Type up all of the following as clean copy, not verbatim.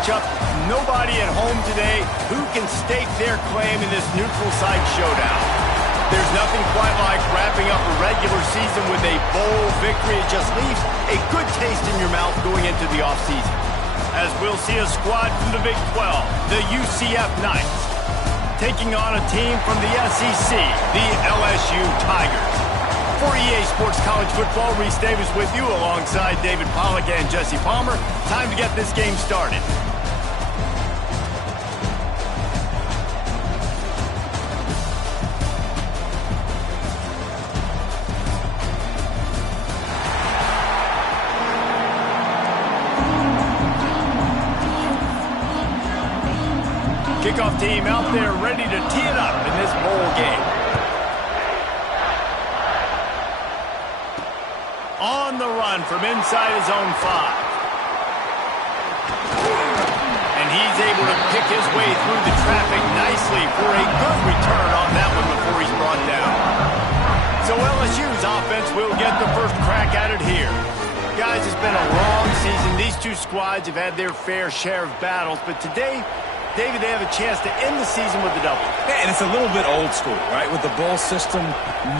matchup. Nobody at home today who can stake their claim in this neutral site showdown. There's nothing quite like wrapping up a regular season with a bowl victory. It just leaves a good taste in your mouth going into the offseason. As we'll see a squad from the Big 12, the UCF Knights, taking on a team from the SEC, the LSU Tigers. For EA Sports College Football, Reese Davis with you alongside David Pollack and Jesse Palmer. Time to get this game started. Kickoff team out there ready to tee it up in this bowl game. On the run from inside his own 5. And he's able to pick his way through the traffic nicely for a good return on that one before he's brought down. So LSU's offense will get the first crack at it here. Guys, it's been a long season. These two squads have had their fair share of battles, but today, David, they have a chance to end the season with a double. Yeah, and it's a little bit old school, right? With the bowl system,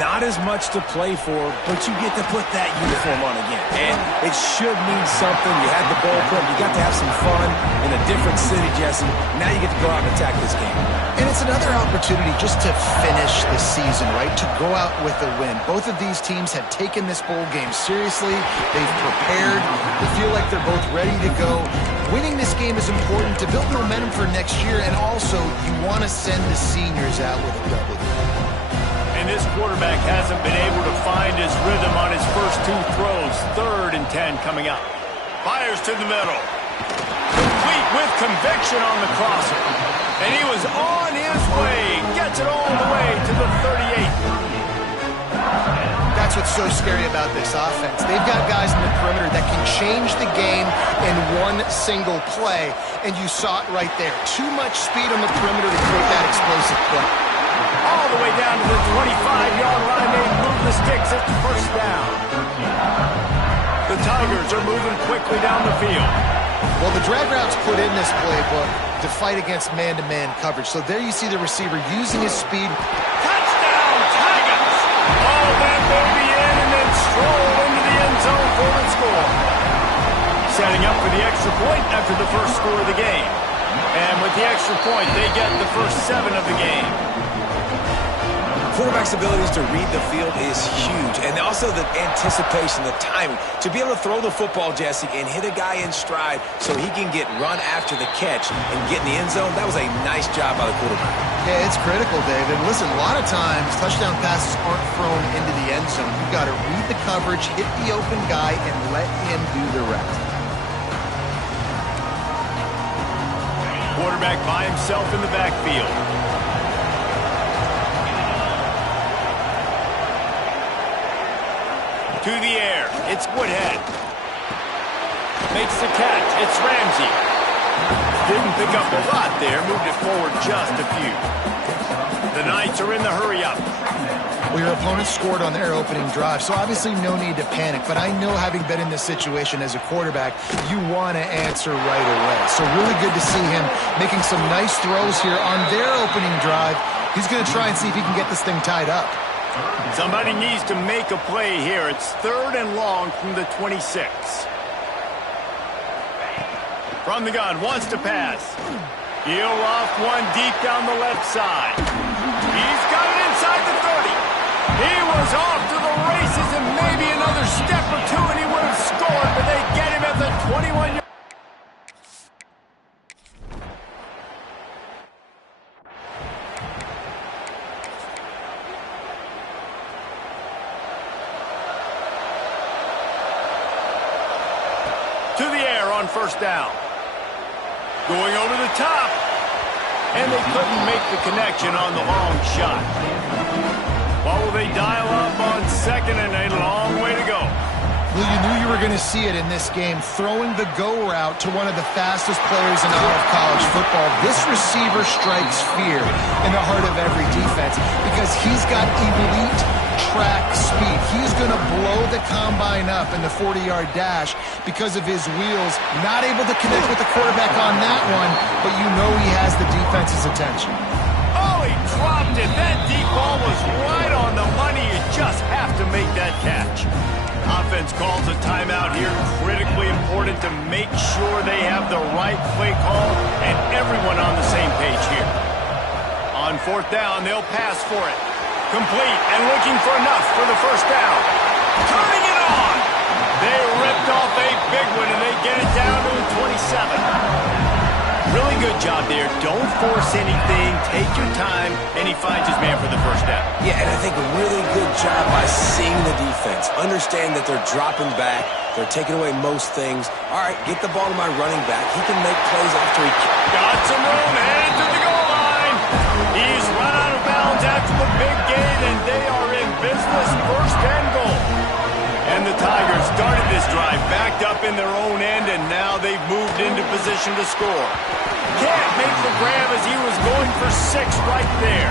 not as much to play for, but you get to put that uniform on again. And it should mean something. You had the bowl prep. You got to have some fun in a different city, Jesse. Now you get to go out and attack this game. And it's another opportunity just to finish the season, right? To go out with a win. Both of these teams have taken this bowl game seriously. They've prepared. They feel like they're both ready to go. Winning this game is important to build momentum for next year, and also you want to send the seniors out with a W. And this quarterback hasn't been able to find his rhythm on his first 2 throws. 3rd and 10 coming up. Fires to the middle. Complete with conviction on the crosser. And he was on his way. Gets it all the way to the 38. That's what's so scary about this offense. They've got guys in the perimeter that can change the game in one single play, and you saw it right there. Too much speed on the perimeter to create that explosive play. All the way down to the 25-yard line. They move the sticks at the first down. The Tigers are moving quickly down the field. Well, the drag route's put in this playbook to fight against man-to-man coverage. So there you see the receiver using his speed. Touchdown, Tigers! All that baby in and then stroll into the end zone for the score. Setting up for the extra point after the first score of the game. And with the extra point, they get the first 7 of the game. Quarterback's abilities to read the field is huge, and also the anticipation, the timing. To be able to throw the football, Jesse, and hit a guy in stride so he can get run after the catch and get in the end zone, that was a nice job by the quarterback. Yeah, it's critical, David. Listen, a lot of times touchdown passes aren't thrown into the end zone. You've got to read the coverage, hit the open guy, and let him do the rest. Quarterback by himself in the backfield. To the air, it's Woodhead. Makes the catch, it's Ramsey. Didn't pick up a lot there, moved it forward just a few. The Knights are in the hurry-up. Well, your opponent scored on their opening drive, so obviously no need to panic. But I know, having been in this situation as a quarterback, you want to answer right away. So really good to see him making some nice throws here on their opening drive. He's going to try and see if he can get this thing tied up. Somebody needs to make a play here. It's 3rd and long from the 26. From the gun, wants to pass. He'll off one deep down the left side. He's got it inside the 30. He was off to the races, and maybe another step or two and he would have scored, but they get him at the 21-yard. To the air on first down. Going over the top. And they couldn't make the connection on the long shot. What will they dial up on 2nd and a long way to go? Well, you knew you were going to see it in this game, throwing the go route to one of the fastest players in all of college football. This receiver strikes fear in the heart of every defense because he's got elite track speed. He's going to blow the combine up in the 40-yard dash because of his wheels. Not able to connect with the quarterback on that one, but you know he has the defense's attention. Oh, he dropped it. That deep ball was right on the money. You just have to make that catch. Offense calls a timeout here. Critically important to make sure they have the right play call and everyone on the same page here. On fourth down, they'll pass for it. Complete and looking for enough for the first down. Turning it on. They ripped off a big one, and they get it down to the 27. Really good job there. Don't force anything. Take your time, and he finds his man for the first down. Yeah, and I think a really good job by seeing the defense. Understand that they're dropping back. They're taking away most things. All right, get the ball to my running back. He can make plays after he... Got some room, headed to the goal line. He's run out of bounds after the big gain, and they are in business, first and goal. And the Tigers started this drive backed up in their own end, and now they've moved into position to score. Can't make the grab as he was going for 6 right there.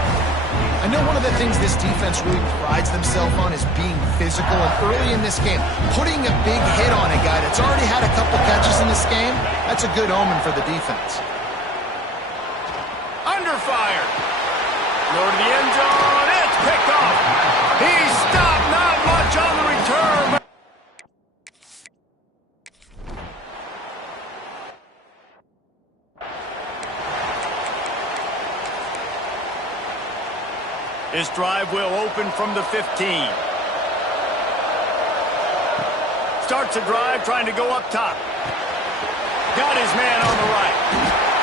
I know one of the things this defense really prides themselves on is being physical, and early in this game, putting a big hit on a guy that's already had a couple catches in this game, that's a good omen for the defense. Under fire. Low to the end zone. It's picked off. He stopped, not much on the return. This drive will open from the 15. Starts a drive trying to go up top. Got his man on the right.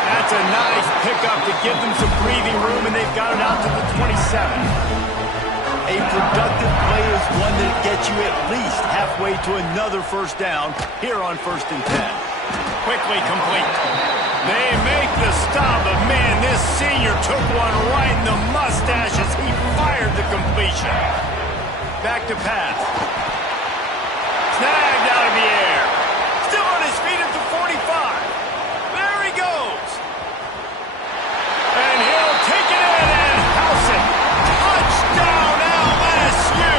That's a nice pickup to give them some breathing room, and they've got it out to the 27. A productive play is one that gets you at least halfway to another first down here on 1st and 10. Quickly complete. They make the stop, but man, this senior took one right in the mustache as he fired the completion. Back to pass. Snagged out of the air. Still on his feet at the 45. There he goes. And he'll take it in and house it. Touchdown LSU.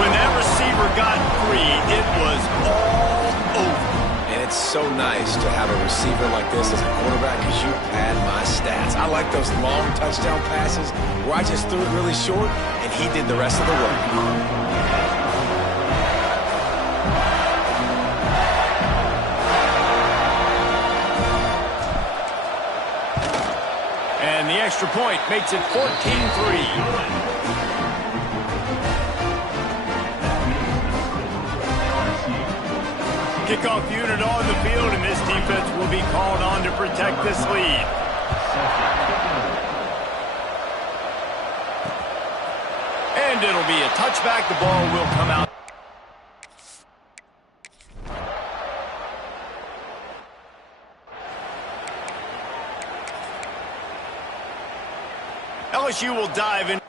When that receiver got free, it was all over. And it's so nice to have a receiver like this as a quarterback because you pad my stats. I like those long touchdown passes where I just threw it really short and he did the rest of the work. And the extra point makes it 14-3. Kickoff unit on the field, and this defense will be called on to protect this lead. And it'll be a touchback. The ball will come out. LSU will dive in.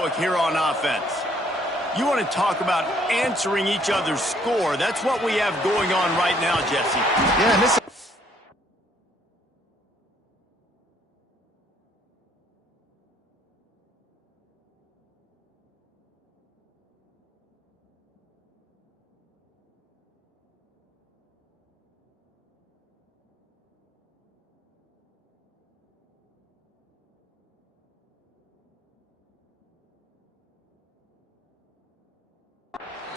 Look here on offense. You want to talk about answering each other's score. That's what we have going on right now, Jesse. Yeah, and this...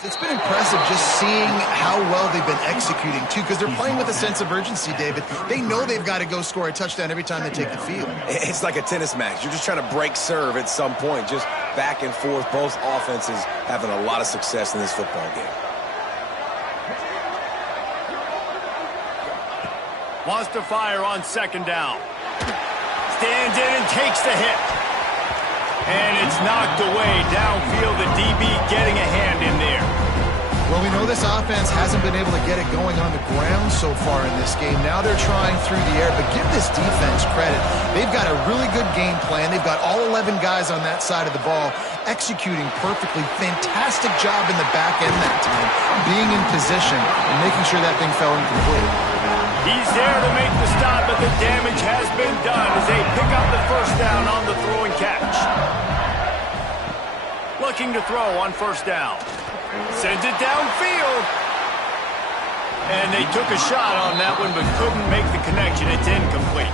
it's been impressive just seeing how well they've been executing, too, because they're playing with a sense of urgency, David. They know they've got to go score a touchdown every time they take the field. It's like a tennis match. You're just trying to break serve at some point, just back and forth. Both offenses having a lot of success in this football game. Wants to fire on second down. Stands in and takes the hit. And it's knocked away downfield. The DB getting a hand in there. Well, we know this offense hasn't been able to get it going on the ground so far in this game. Now they're trying through the air, but give this defense credit. They've got a really good game plan. They've got all 11 guys on that side of the ball executing perfectly. Fantastic job in the back end that time, being in position and making sure that thing fell incomplete. He's there to make the stop, but the damage has been done as they pick up the first down on the throw and catch. Looking to throw on first down. Sends it downfield. And they took a shot on that one, but couldn't make the connection. It's incomplete.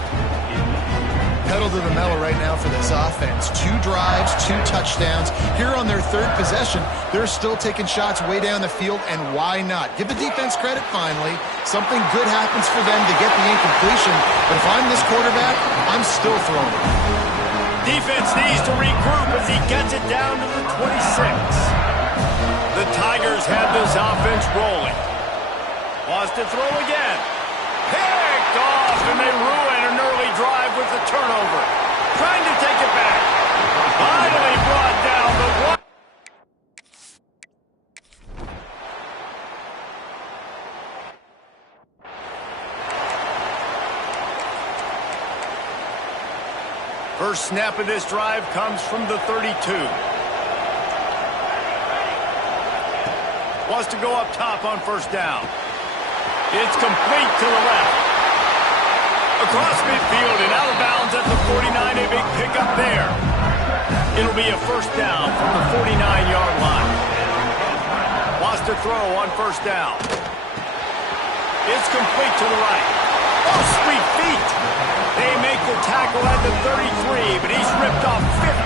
Pedal to the metal right now for this offense. 2 drives, 2 touchdowns. Here on their third possession, they're still taking shots way down the field, and why not? Give the defense credit finally. Something good happens for them to get the incompletion, but if I'm this quarterback, I'm still throwing it. Defense needs to regroup as he gets it down to the 26. The Tigers have this offense rolling. Wants to throw again. Picked off, and they ruin an early drive with the turnover. Trying to take it back. Finally brought down the one. First snap of this drive comes from the 32. Wants to go up top on first down. It's complete to the left. Across midfield and out of bounds at the 49. A big pickup there. It'll be a first down from the 49-yard line. Wants to throw on first down. It's complete to the right. Oh, sweet feet. They make the tackle at the 33, but he's ripped off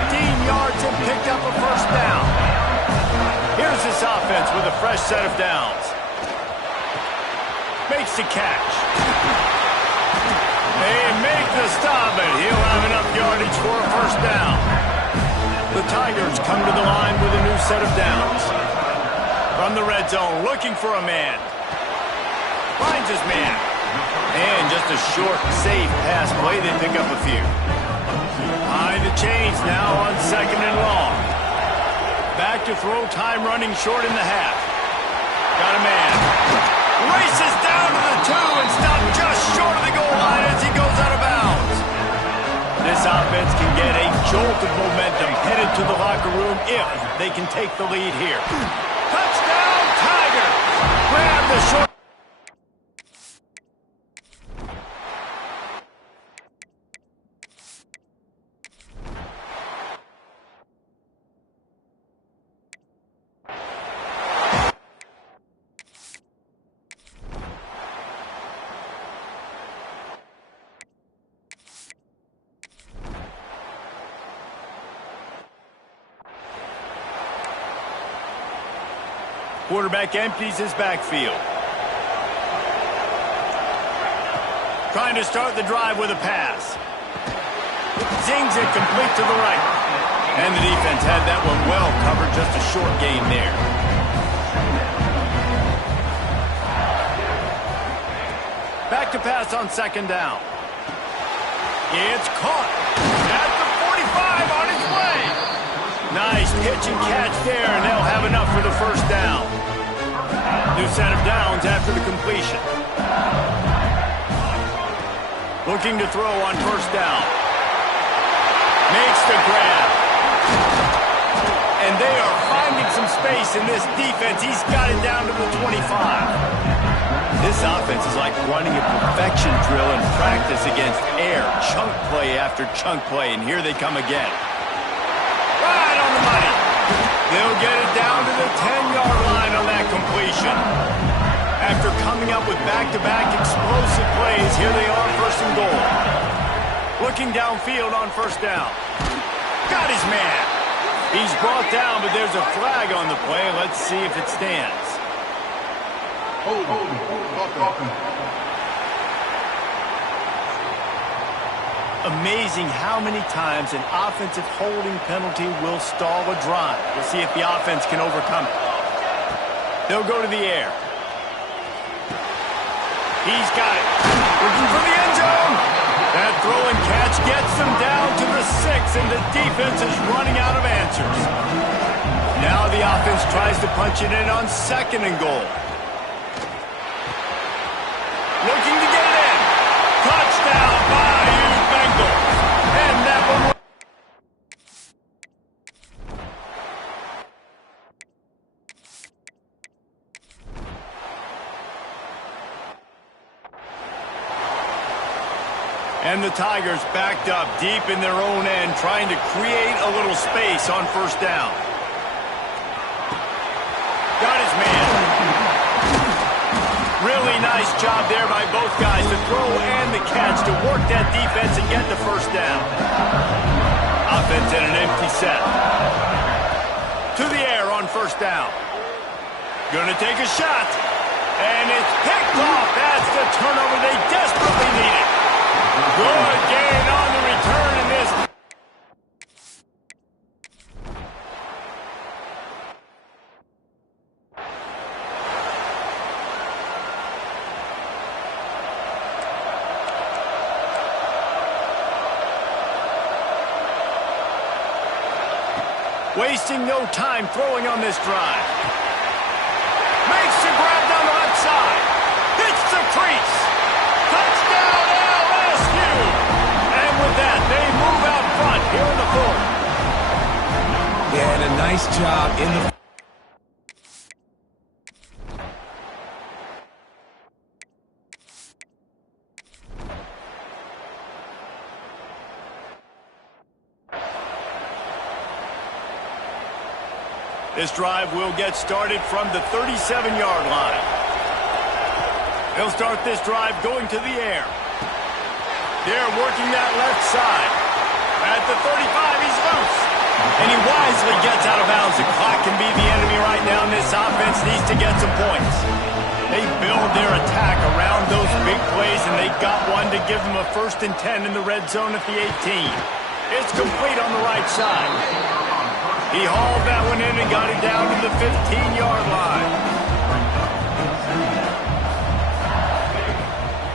15 yards and picked up a first down. Here's this offense with a fresh set of downs. Makes the catch. They make the stop, but he'll have enough yardage for a first down. The Tigers come to the line with a new set of downs. From the red zone, looking for a man. Finds his man. And just a short, safe pass play. They pick up a few. Behind the chains now on second and long. Back to throw, time running short in the half. Got a man. Races down to the 2 and stopped just short of the goal line as he goes out of bounds. This offense can get a jolt of momentum headed to the locker room if they can take the lead here. Touchdown, Tigers! Grab the short. Quarterback empties his backfield. Trying to start the drive with a pass. Zings it complete to the right. And the defense had that one well covered, just a short gain there. Back to pass on second down. It's caught at the 45 on its way. Nice pitch and catch there, and they'll have enough for the first down. New set of downs after the completion. Looking to throw on first down. Makes the grab. And they are finding some space in this defense. He's got it down to the 25. This offense is like running a perfection drill in practice against air. Chunk play after chunk play, and here they come again. Right on the money. They'll get it down to the 10-yard line on that completion. After coming up with back-to-back explosive plays, here they are, first and goal. Looking downfield on first down. Got his man. He's brought down, but there's a flag on the play. Let's see if it stands. Amazing how many times an offensive holding penalty will stall a drive. We'll see if the offense can overcome it. They'll go to the air. He's got it. Looking for the end zone. That throw and catch gets them down to the 6, and the defense is running out of answers. Now the offense tries to punch it in on 2nd and goal. Looking to get it in. Touchdown, Bayou Bengals. And that one. And the Tigers backed up deep in their own end, trying to create a little space on 1st down. Got his man. Really nice job there by both guys, the throw and the catch, to work that defense and get the 1st down. Offense in an empty set. To the air on 1st down. Gonna take a shot. And it's picked off. That's the turnover they desperately needed. Good gain on the return in this. Wasting no time throwing on this drive. Makes the grab down the left side. Hits the crease. Touchdown LSU. And with that, they move out front here in the 4th. Yeah, and a nice job in the... This drive will get started from the 37-yard line. They'll start this drive going to the air. They're working that left side. At the 35, he's loose. And he wisely gets out of bounds. The clock can be the enemy right now, and this offense needs to get some points. They build their attack around those big plays, and they got one to give them a 1st and 10 in the red zone at the 18. It's complete on the right side. He hauled that one in and got it down to the 15-yard line.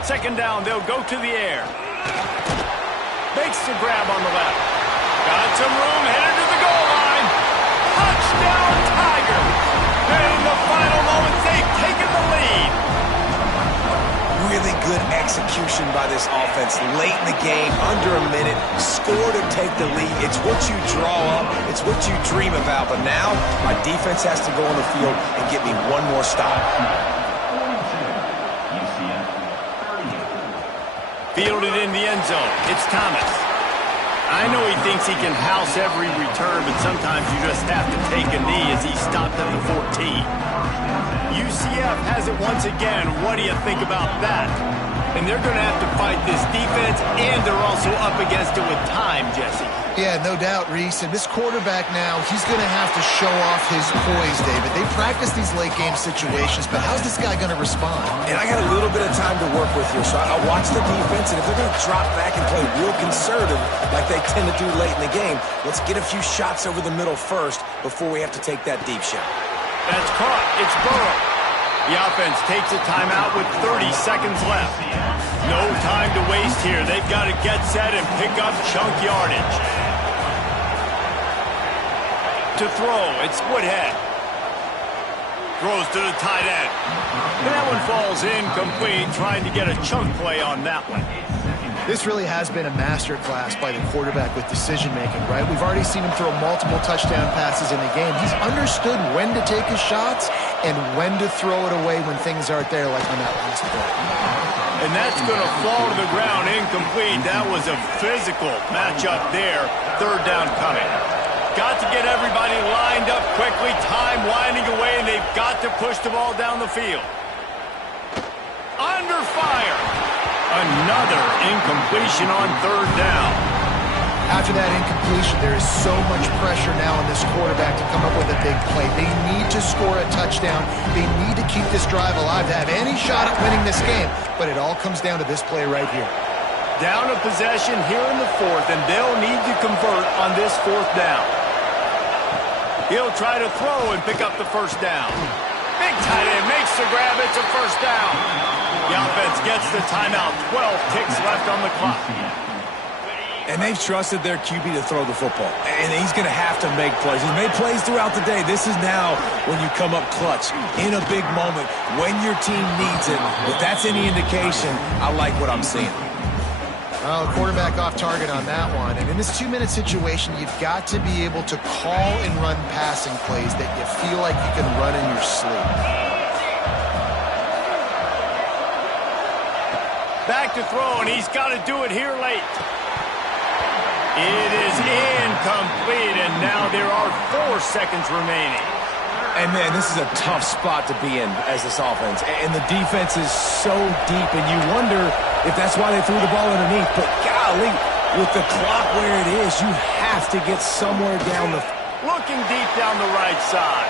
2nd down, they'll go to the air. Makes the grab on the left. Got some room, headed to the goal line. Touchdown, Tigers. And in the final moments, they've taken the lead. Really good execution by this offense late in the game, under a minute, score to take the lead. It's what you draw up, it's what you dream about, but now my defense has to go on the field and get me one more stop. Fielded in the end zone, it's Thomas. I know he thinks he can house every return, but sometimes you just have to take a knee as he stopped at the 14. UCF has it once again. What do you think about that? And they're going to have to fight this defense, and they're also up against it with time, Jesse. Yeah, no doubt, Reese. And this quarterback now, he's going to have to show off his poise, David. They practice these late-game situations, but how's this guy going to respond? And I got a little bit of time to work with here, so I'll watch the defense, and if they're going to drop back and play real conservative like they tend to do late in the game, let's get a few shots over the middle first before we have to take that deep shot. That's caught. It's Burrow. The offense takes a timeout with 30 seconds left. No time to waste here. They've got to get set and pick up chunk yardage. To throw, it's Woodhead. Throws to the tight end. And that one falls incomplete, trying to get a chunk play on that one. This really has been a masterclass by the quarterback with decision-making, right? We've already seen him throw multiple touchdown passes in the game. He's understood when to take his shots and when to throw it away when things aren't there, like on that last play. And that's going to fall to the ground incomplete. That was a physical matchup there. 3rd down coming. Got to get everybody lined up quickly. Time winding away, and they've got to push the ball down the field. Under fire. Another incompletion on 3rd down. After that incompletion, there is so much pressure now on this quarterback to come up with a big play. They need to score a touchdown. They need to keep this drive alive to have any shot at winning this game. But it all comes down to this play right here. Down a possession here in the fourth, and they'll need to convert on this fourth down. He'll try to throw and pick up the first down. Big tight end makes the grab. It's a first down. The offense gets the timeout. 12 ticks left on the clock. And they've trusted their QB to throw the football. And he's going to have to make plays. He's made plays throughout the day. This is now when you come up clutch in a big moment when your team needs it. If that's any indication, I like what I'm seeing. Well, quarterback off target on that one. And in this 2-minute situation, you've got to be able to call and run passing plays that you feel like you can run in your sleep. Back to throw, and he's got to do it here late. It is incomplete, and now there are 4 seconds remaining. And, man, this is a tough spot to be in as this offense. And the defense is so deep, and you wonder if that's why they threw the ball underneath. But, golly, with the clock where it is, you have to get somewhere down the... Looking deep down the right side.